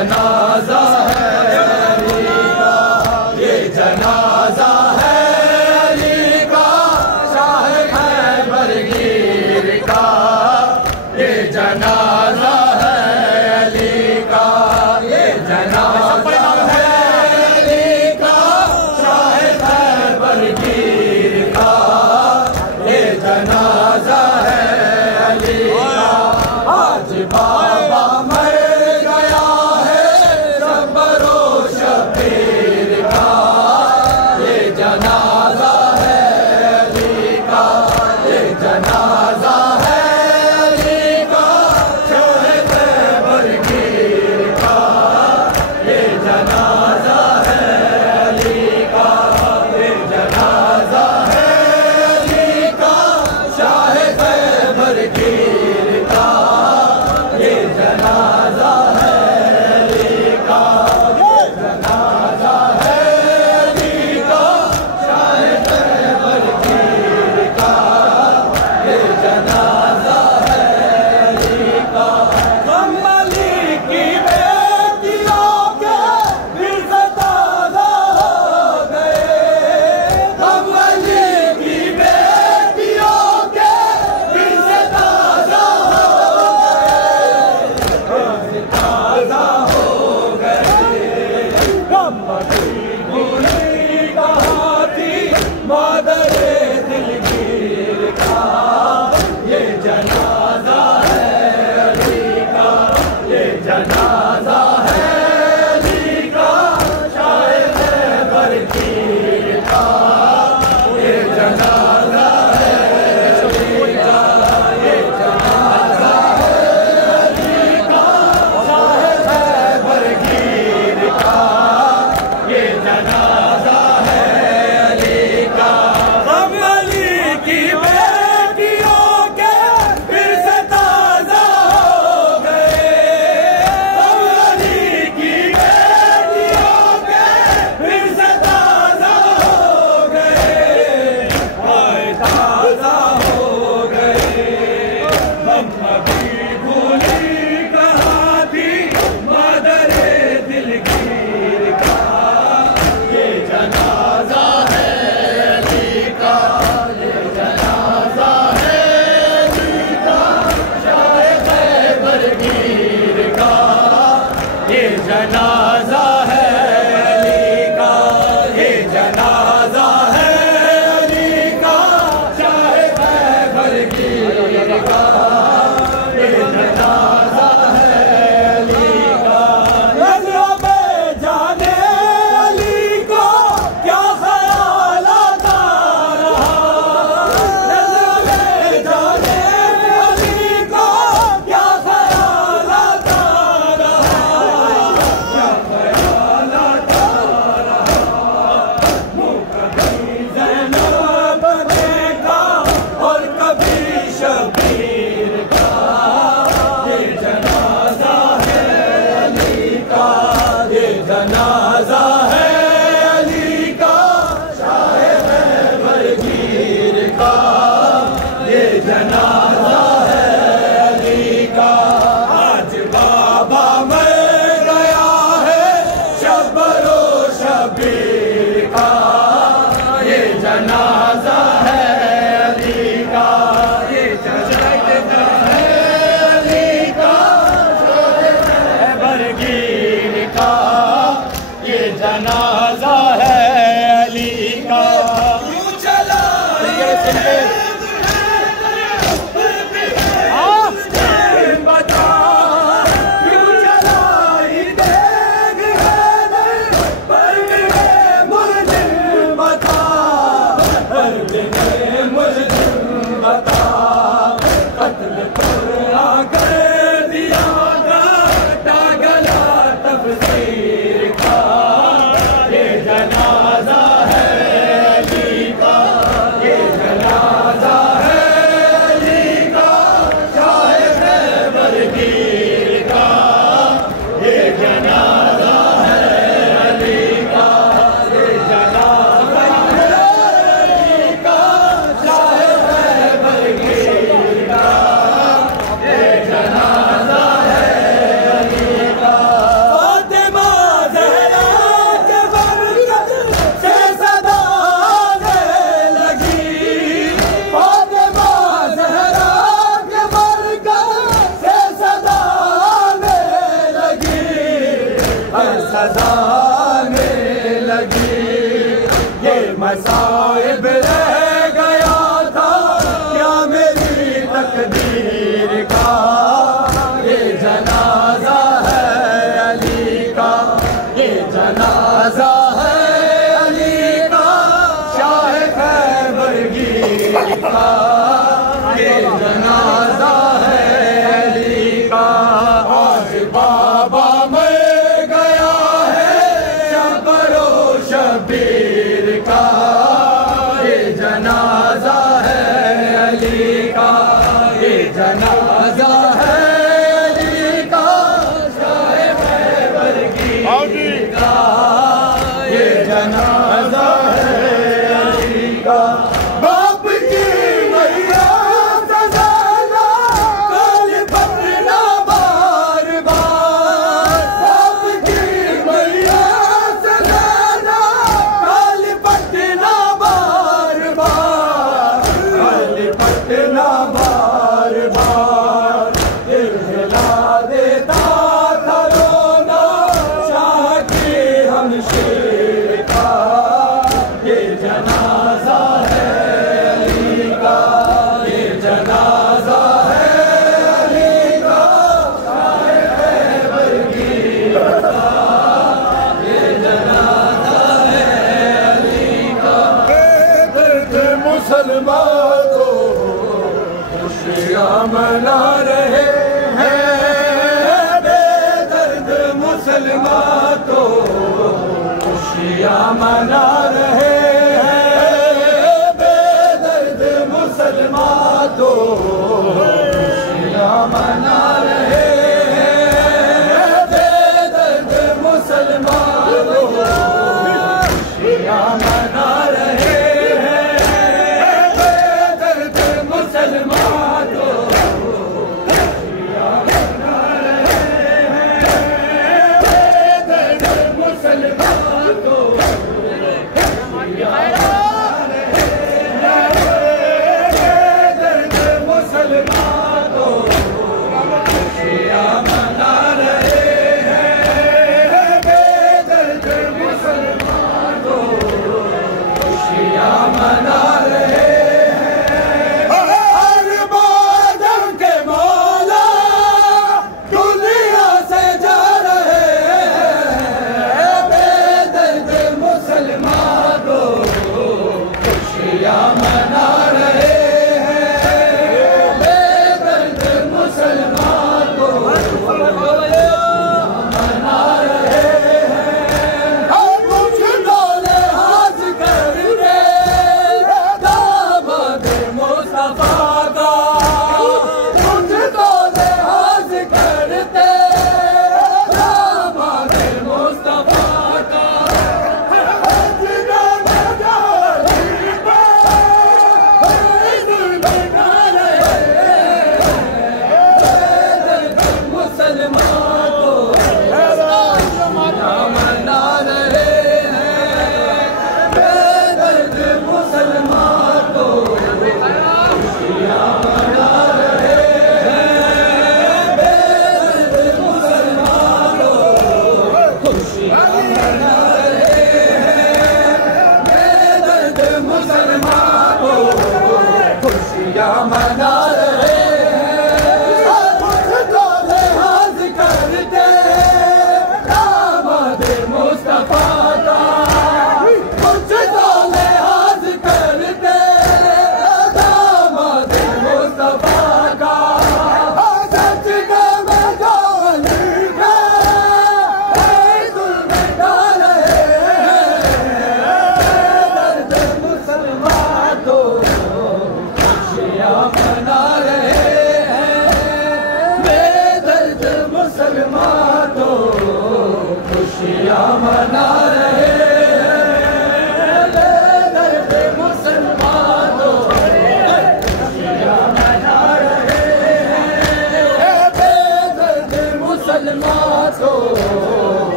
जनाजा है अली का, ये जनाजा है अली का, शाह खैबर गिर का, ये जनाजा है अली का, ये जनाजा है अली का, शाह खैबर गिर का, ये जनाजा है अली का। आज बाबा मर गया है शब्बरो शबीर का, ये जनाजा है अली का, ये जनाजा है अली का, शाह खैबर गिर का, ये जनाजा है अली का, ये जनाजा है अली का, शाह खैबर गिर का, ये जनाजा है अली का, ये जनाजा है अली का, शाह खैबर गिर का, ये जनाजा है अली का। हम अली की बेटियों के दिल से ताज़ा हो गए, हम अली की बेटियों के दिल से ताज़ा हो गए, सजाने लगी। ये मसाइब रह गया था क्या मेरी तकदीर का, ये जनाजा है अली का, ये जनाजा है अली का, शाह खैबर गिर का, ये जनाजा है अली का। आज बाबा मर गया है शबरो शबीर का, ये जनाजा है अली का, ये जनाजा है अली का, शाह खैबर गिर का, ये जनाजा है अली का। बाप की मैया सजाना काल पटना बार बार, बाप की मैया सजाना काल पटना बार बार, काल पटना बार बार, दिल हिला देता था रोना शाह की हमशीर का, ये जनाजा है अली का, ये जनाजा है अली का, शाह खैबर गिर का, ये जनाजा है अली का। बेदर्द मुसलमान तो खुशियाँ मना रहे हैं, बेदर्द मुसलमान तो खुशियाँ मना रहे हैं, बेदर्द मुसलमान तो खुशियाँ मना रहे हैं, बेदर्द मुसलमान तो खुशियाँ मना रहे हैं, बेदर्द मुसलमान तो खुशियाँ मना रहे हैं, बेदर्द मुसलमान तो मना रहे हैं, मुझको लिहाज करते दामाद मुस्तफा का, मुझको लिहाज करते दामाद मुस्तफा का, सजदे में जो अली का जुल्म डाल रहे हैं, दर्द मुसलमान तो मना रहे हैं, बेदर्द मुसलमान तो खुशियाँ मना रहे हैं, बेदर्द मुसलमान तो खुशियाँ मना रहे हैं, बेदर्द मुसलमान तो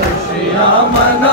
खुशियाँ मना